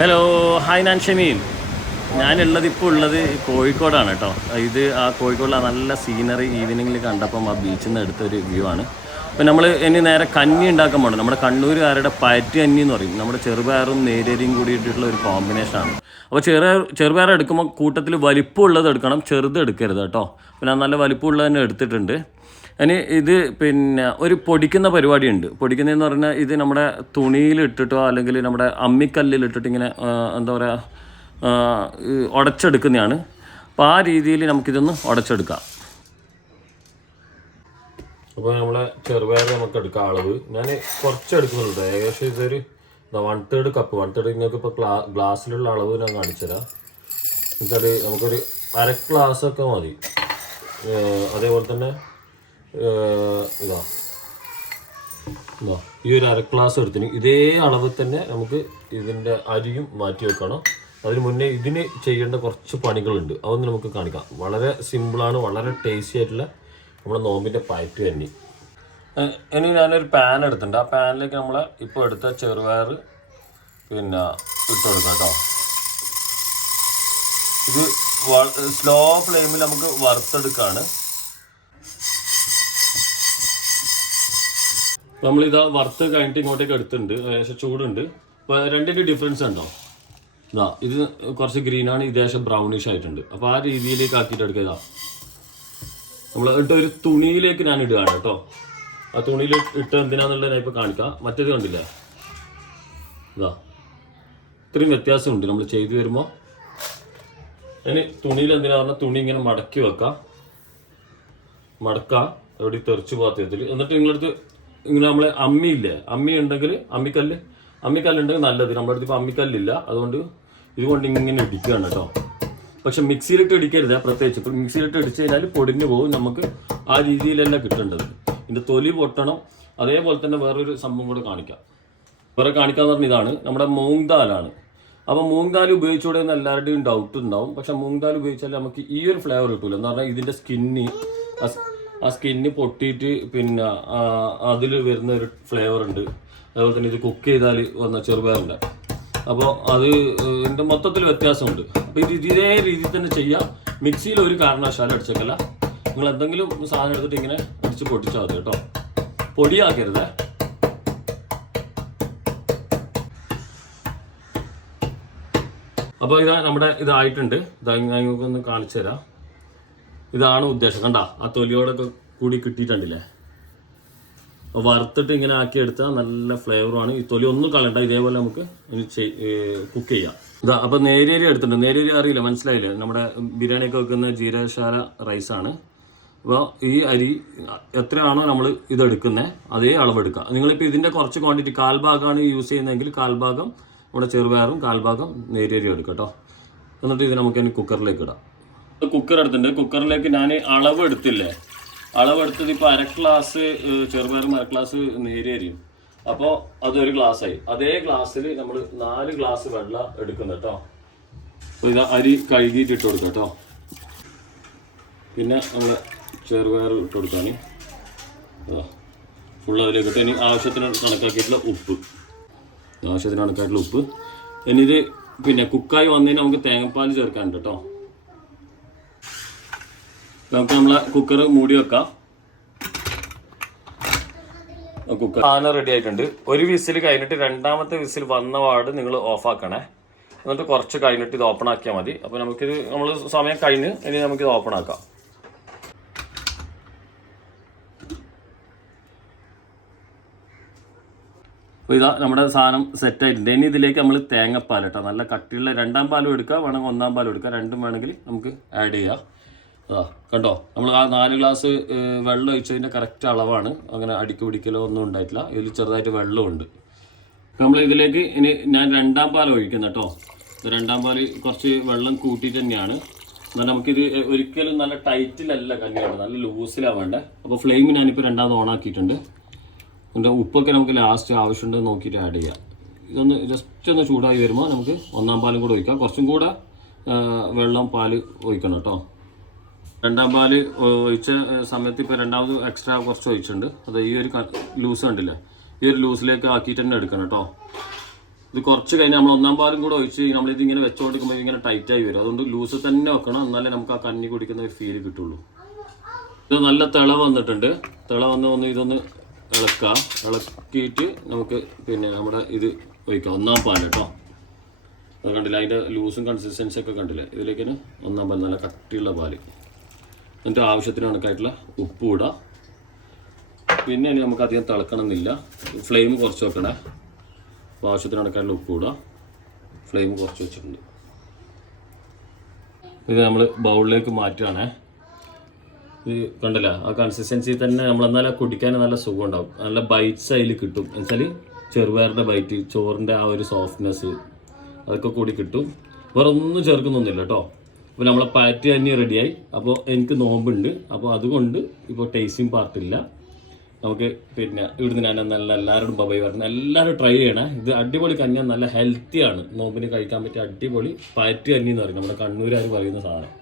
Hello hi, ഞാൻ ഷമീൽ. ഞാനുള്ളത് ഇപ്പോൾ ഉള്ളത് കോഴിക്കോടാണ് കേട്ടോ. ഇത് ആ കോഴിക്കോടിലെ നല്ല സീനറി ഈവനിങ്ങിൽ കണ്ടപ്പം ആ ബീച്ചിൽ നിന്ന് എടുത്തൊരു വ്യൂ ആണ്. അപ്പോൾ നമ്മൾ ഇനി നേരെ കഞ്ഞി ഉണ്ടാക്കാൻ പോകണം. നമ്മുടെ കണ്ണൂരുകാരുടെ പയറ്റ് കഞ്ഞി എന്ന് പറയും. നമ്മുടെ ചെറുപയറും നേരിയരിയും കൂടിയിട്ടുള്ള ഒരു കോമ്പിനേഷനാണ്. അപ്പോൾ ചെറുപയർ എടുക്കുമ്പോൾ കൂട്ടത്തിൽ വലിപ്പമുള്ളത് എടുക്കണം, ചെറുത് എടുക്കരുത് കേട്ടോ. പിന്നെ നല്ല വലിപ്പമുള്ളത് തന്നെ എടുത്തിട്ടുണ്ട്. ഇനി ഇത് പിന്നെ ഒരു പൊടിക്കുന്ന പരിപാടിയുണ്ട്. പൊടിക്കുന്നതെന്ന് പറഞ്ഞാൽ ഇത് നമ്മുടെ തുണിയിൽ ഇട്ടിട്ടോ അല്ലെങ്കിൽ നമ്മുടെ അമ്മിക്കല്ലിൽ ഇട്ടിട്ട് ഇങ്ങനെ എന്താ പറയുക ഉടച്ചെടുക്കുന്നതാണ്. അപ്പോൾ ആ രീതിയിൽ നമുക്കിതൊന്ന് ഉടച്ചെടുക്കാം. അപ്പോൾ നമ്മളെ ചെറുപയർ നമുക്ക് എടുക്കാം. അളവ് ഞാൻ കുറച്ച് എടുക്കുന്നുണ്ട്. ഏകദേശം ഇതൊരു 1/3 കപ്പ്. 1/3 നിങ്ങൾക്ക് ഇപ്പോൾ ഗ്ലാസ്സിലുള്ള അളവ് ഞാൻ കാണിച്ചുതരാം. എന്നുവെച്ചാൽ നമുക്കൊരു 1/2 ഗ്ലാസ്സൊക്കെ മതി. അതേപോലെ തന്നെ ഈ ഒരു 1/2 ഗ്ലാസ് എടുത്തിന് ഇതേ അളവ് തന്നെ നമുക്ക് ഇതിൻ്റെ അരിയും മാറ്റി വെക്കണം. അതിന് മുന്നേ ഇതിന് ചെയ്യേണ്ട കുറച്ച് പണികളുണ്ട്, അതൊന്ന് നമുക്ക് കാണിക്കാം. വളരെ സിമ്പിളാണ്, വളരെ ടേസ്റ്റി ആയിട്ടുള്ള നമ്മുടെ നോമ്പിൻ്റെ പയറ്റ് കഞ്ഞി. ഇനി ഞാനൊരു പാൻ എടുത്തിട്ടുണ്ട്. ആ പാനിലേക്ക് നമ്മൾ ഇപ്പോൾ എടുത്ത ചെറുപയർ പിന്നെ ഇട്ട് കൊടുക്കാം കേട്ടോ. ഇത് സ്ലോ ഫ്ലെയിമിൽ നമുക്ക് വറുത്തെടുക്കുകയാണ്. നമ്മളിതാ വറുത്ത് കഴിഞ്ഞിട്ട് ഇങ്ങോട്ടേക്ക് എടുത്തിട്ടുണ്ട്. ഏകദേശം ചൂടുണ്ട്. അപ്പോൾ രണ്ടിൻ്റെ ഡിഫറൻസ് ഉണ്ടോ? ഇത് കുറച്ച് ഗ്രീനാണ്, ഇതേശം ബ്രൗണിഷ് ആയിട്ടുണ്ട്. അപ്പോൾ ആ രീതിയിലേക്ക് ആക്കിയിട്ട് എടുക്കുക. നമ്മൾ ഇട്ട് ഒരു തുണിയിലേക്ക് ഞാൻ ഇടുകയാണ് കേട്ടോ. ആ തുണിയിൽ ഇട്ട് എന്തിനാന്നുള്ളത് ഞാൻ ഇപ്പോൾ കാണിക്കാം. മറ്റേത് കണ്ടില്ലേ, ഇത്രയും വ്യത്യാസമുണ്ട് നമ്മൾ ചെയ്തു വരുമ്പോൾ. ഇനി തുണിയിൽ എന്തിനാ പറഞ്ഞാൽ തുണി ഇങ്ങനെ മടക്കി വെക്കാം. മടക്കാം എവിടെ തെറിച്ച് പോകാത്ത വിധത്തിൽ. എന്നിട്ട് നിങ്ങളടുത്ത് ഇങ്ങനെ നമ്മളെ അമ്മിയില്ലേ, അമ്മി ഉണ്ടെങ്കിൽ അമ്മിക്കല്ലുണ്ടെങ്കിൽ നല്ലത്. നമ്മുടെ അടുത്ത് ഇപ്പോൾ അമ്മിക്കല്ലില്ല, അതുകൊണ്ട് ഇതുകൊണ്ട് ഇങ്ങനെ ഇടിക്കുകയാണ് കേട്ടോ. പക്ഷെ മിക്സിയിലിട്ട് ഇടിക്കരുത് പ്രത്യേകിച്ച്. ഇപ്പം മിക്സിയിലിട്ട് ഇടിച്ചു കഴിഞ്ഞാൽ പൊടിഞ്ഞു പോകും. നമുക്ക് ആ രീതിയിലല്ല കിട്ടേണ്ടത്. ഇതിൻ്റെ തൊലി പൊട്ടണം. അതേപോലെ തന്നെ വേറൊരു സംഭവം കൂടെ കാണിക്കാം. കാണിക്കാന്ന് പറഞ്ഞാൽ ഇതാണ് നമ്മുടെ മൂങ് ദാലാണ്. അപ്പോൾ മൂങ് ദാൽ ഉപയോഗിച്ചുകൂടെ എന്ന് എല്ലാവരുടെയും ഡൗട്ട് ഉണ്ടാവും. പക്ഷെ മൂങ് ദാൽ ഉപയോഗിച്ചാൽ നമുക്ക് ഈ ഒരു ഫ്ലേവർ കിട്ടില്ല. എന്ന് പറഞ്ഞാൽ ഇതിൻ്റെ ആ സ്കിന്ന് പൊട്ടിയിട്ട് പിന്നെ അതിൽ വരുന്ന ഒരു ഫ്ലേവർ ഉണ്ട്. അതുപോലെ തന്നെ ഇത് കുക്ക് ചെയ്താൽ വന്ന ചെറുപയറുണ്ട്. അപ്പോൾ അത് എൻ്റെ മൊത്തത്തിൽ വ്യത്യാസമുണ്ട്. അപ്പോൾ ഇത് ഇതേ രീതിയിൽ തന്നെ ചെയ്യാം. മിക്സിയിൽ ഒരു കാരണവശാലും അടിച്ചേക്കല്ല. നിങ്ങൾ എന്തെങ്കിലും സാധനം എടുത്തിട്ട് ഇങ്ങനെ അടിച്ച് പൊട്ടിച്ചാൽ മതി കേട്ടോ. പൊടിയാക്കരുത്. അപ്പോൾ നമ്മുടെ ഇതായിട്ടുണ്ട്. ഇതൊന്ന് കാണിച്ചു തരാം. ഇതാണ് ഉദ്ദേശം. കണ്ട ആ തൊലിയോടൊക്കെ കൂടി കിട്ടിയിട്ടുണ്ടല്ലേ. വറുത്തിട്ട് ഇങ്ങനെ ആക്കിയെടുത്താൽ നല്ല ഫ്ലേവറുമാണ്. ഈ തൊലി ഒന്നും കളയണ്ട. ഇതേപോലെ നമുക്ക് കുക്ക് ചെയ്യാം. അപ്പോൾ നേരിയരി എടുത്തിട്ടുണ്ട്. നേരിയരി അറിയില്ല, മനസ്സിലായില്ലേ? നമ്മുടെ ബിരിയാണിയൊക്കെ വെക്കുന്ന ജീരകശാല റൈസാണ്. അപ്പോൾ ഈ അരി എത്രയാണോ നമ്മൾ ഇതെടുക്കുന്നത് അതേ അളവെടുക്കുക. നിങ്ങളിപ്പോൾ ഇതിൻ്റെ കുറച്ച് ക്വാണ്ടിറ്റി കാൽഭാഗമാണ് യൂസ് ചെയ്യുന്നതെങ്കിൽ കാൽഭാഗം നമ്മുടെ ചെറുപയറും കാൽഭാഗം നേരിയരി എടുക്കുക കേട്ടോ. എന്നിട്ട് ഇത് നമുക്ക് ഇനി കുക്കറിലേക്ക് ഇടാം. കുക്കർ എടുത്തിട്ടുണ്ട്. കുക്കറിലേക്ക് ഞാൻ അളവ് എടുത്തില്ലേ, അളവെടുത്തത് ഇപ്പോൾ 1/2 ഗ്ലാസ് ചെറുപയറും 1/2 ഗ്ലാസ് നേരിയരിയും. അപ്പോൾ അതൊരു ഗ്ലാസ്സായി. അതേ ഗ്ലാസ്സിൽ നമ്മൾ 4 ഗ്ലാസ് വെള്ളം എടുക്കുന്നു കേട്ടോ. അപ്പോൾ ഇത് അരി കഴുകിയിട്ട് ഇട്ട് കൊടുക്കാം കേട്ടോ. പിന്നെ നമ്മൾ ചെറുപയർ ഇട്ട് കൊടുക്കുകയാണ്. ഫുള്ള് അതിലേക്ക് ഇട്ട് ഇനി ആവശ്യത്തിന് കണക്കാക്കിയിട്ടുള്ള ഉപ്പ്, ഇനി ഇത് പിന്നെ കുക്കായി വന്നതിന് നമുക്ക് തേങ്ങാപ്പാൽ ചേർക്കാനുണ്ട് കേട്ടോ. നമുക്ക് നമ്മളെ കുക്കർ മൂടി വെക്കാം. കുക്കർ സാധനം റെഡി ആയിട്ടുണ്ട്. ഒരു വിസിൽ കഴിഞ്ഞിട്ട് രണ്ടാമത്തെ വിസിൽ വന്ന പാട് നിങ്ങൾ ഓഫാക്കണേ. എന്നിട്ട് കുറച്ച് കഴിഞ്ഞിട്ട് ഇത് ഓപ്പൺ ആക്കിയാൽ മതി. അപ്പോൾ നമുക്കിത് നമ്മൾ സമയം കഴിഞ്ഞ് ഇനി നമുക്കിത് ഓപ്പൺ ആക്കാം. അപ്പോൾ ഇതാ നമ്മുടെ സാധനം സെറ്റായിട്ടുണ്ട്. ഇനി ഇതിലേക്ക് നമ്മൾ തേങ്ങാപ്പാൽ കേട്ടോ, നല്ല കട്ടിയുള്ള 2-ാം പാലും എടുക്കുക, വേണമെങ്കിൽ 1-ാം പാലും എടുക്കുക. രണ്ടും വേണമെങ്കിൽ നമുക്ക് ആഡ് ചെയ്യാം. കണ്ടോ, നമ്മൾ ആ 4 ഗ്ലാസ് വെള്ളം ഒഴിച്ചതിൻ്റെ കറക്റ്റ് അളവാണ്. അങ്ങനെ അടിക്ക് പിടിക്കലോ ഒന്നും ഉണ്ടായിട്ടില്ല. ഇതിൽ ചെറുതായിട്ട് വെള്ളമുണ്ട്. നമ്മൾ ഇതിലേക്ക് ഇനി ഞാൻ 2-ാം പാൽ ഒഴിക്കുന്നത് കേട്ടോ. 2-ാം പാൽ കുറച്ച് വെള്ളം കൂട്ടിയിട്ട് തന്നെയാണ്. എന്നാൽ നമുക്കിത് ഒരിക്കലും നല്ല ടൈറ്റിലല്ല കഞ്ഞിയാണ്, നല്ല ലൂസിലാണ് വേണ്ടത്. അപ്പോൾ ഫ്ലെയിം ഞാനിപ്പോൾ 2-ാമത് ഓൺ ആക്കിയിട്ടുണ്ട്. എൻ്റെ ഉപ്പൊക്കെ നമുക്ക് ലാസ്റ്റ് ആവശ്യമുണ്ടെന്ന് നോക്കിയിട്ട് ആഡ് ചെയ്യാം. ഇതൊന്ന് ജസ്റ്റ് ഒന്ന് ചൂടായി വരുമ്പോൾ നമുക്ക് 1-ാം പാലും കൂടെ ഒഴിക്കാം. കുറച്ചും കൂടെ വെള്ളം പാൽ ഒഴിക്കണം കേട്ടോ. 2-ാം പാൽ ഒഴിച്ച സമയത്ത് ഇപ്പോൾ 2-ാമത് എക്സ്ട്രാ കുറച്ച് ഒഴിച്ചിട്ടുണ്ട്. അത് ഈ ഒരു ലൂസ് കണ്ടില്ലേ, ഈ ഒരു ലൂസിലേക്ക് ആക്കിയിട്ട് തന്നെ എടുക്കണം കേട്ടോ. ഇത് കുറച്ച് കഴിഞ്ഞാൽ നമ്മൾ ഒന്നാം പാലും കൂടെ ഒഴിച്ച് നമ്മളിത് ഇങ്ങനെ വെച്ചോണ്ടിരിക്കുമ്പോൾ ഇങ്ങനെ ടൈറ്റായി വരും. അതുകൊണ്ട് ലൂസ് തന്നെ വെക്കണം, എന്നാലേ നമുക്ക് ആ കഞ്ഞി കുടിക്കുന്ന ഒരു ഫീൽ കിട്ടുള്ളൂ. ഇത് നല്ല തിള വന്നിട്ടുണ്ട്. തിള വന്ന് ഇതൊന്ന് ഇളക്കിയിട്ട് നമുക്ക് പിന്നെ നമ്മുടെ ഇത് ഒഴിക്കാം. ഒന്നാം പാൽ കേട്ടോ, അത് കണ്ടില്ല, അതിൻ്റെ ലൂസും കൺസിസ്റ്റൻസി ഒക്കെ കണ്ടില്ല. ഇതിലേക്ക് ഒന്നാം പാൽ നല്ല കട്ടിയുള്ള പാല്. എന്നിട്ട് ആവശ്യത്തിന് കണക്കായിട്ടുള്ള ഉപ്പ് ഇടാം. പിന്നെ ഇനി നമുക്ക് അധികം തിളക്കണമെന്നില്ല, ഫ്ലെയിം കുറച്ച് വെക്കണേ. അപ്പോൾ ആവശ്യത്തിന് കണക്കായിട്ടുള്ള ഉപ്പ് ഇടാം. ഫ്ലെയിം കുറച്ച് വെച്ചിട്ടുണ്ട്. ഇത് നമ്മൾ ബൗളിലേക്ക് മാറ്റുകയാണേ. ഇത് കണ്ടില്ല, ആ കൺസിസ്റ്റൻസി തന്നെ നമ്മൾ എന്നാലും കുടിക്കാൻ നല്ല സുഖം ഉണ്ടാവും. നല്ല ബൈറ്റ്സ് അതിൽ കിട്ടും. എന്നുവെച്ചാൽ ചെറുപയറിൻ്റെ ബൈറ്റ്, ചോറിൻ്റെ ആ ഒരു സോഫ്റ്റ്നെസ് അതൊക്കെ കൂടി കിട്ടും. വേറെ ഒന്നും ചേർക്കുന്നൊന്നുമില്ല കേട്ടോ. അപ്പോൾ നമ്മളെ പാറ്റി തന്നെ റെഡിയായി. അപ്പോൾ എനിക്ക് നോമ്പുണ്ട്, അപ്പോൾ അതുകൊണ്ട് ഇപ്പോൾ ടേസ്റ്റിംഗ് പാർട്ടില്ല. നമുക്ക് പിന്നെ ഇവിടുന്ന് ഞാൻ നല്ല എല്ലാവരോടും ബബൈ പറഞ്ഞു, എല്ലാവരും ട്രൈ ചെയ്യണേ. ഇത് അടിപൊളി കഞ്ഞി, നല്ല ഹെൽത്തിയാണ്. നോമ്പിന് കഴിക്കാൻ പറ്റിയ അടിപൊളി പാറ്റി കഞ്ഞി എന്ന് പറയും, നമ്മുടെ കണ്ണൂരുകാർ പറയുന്ന സാധനം.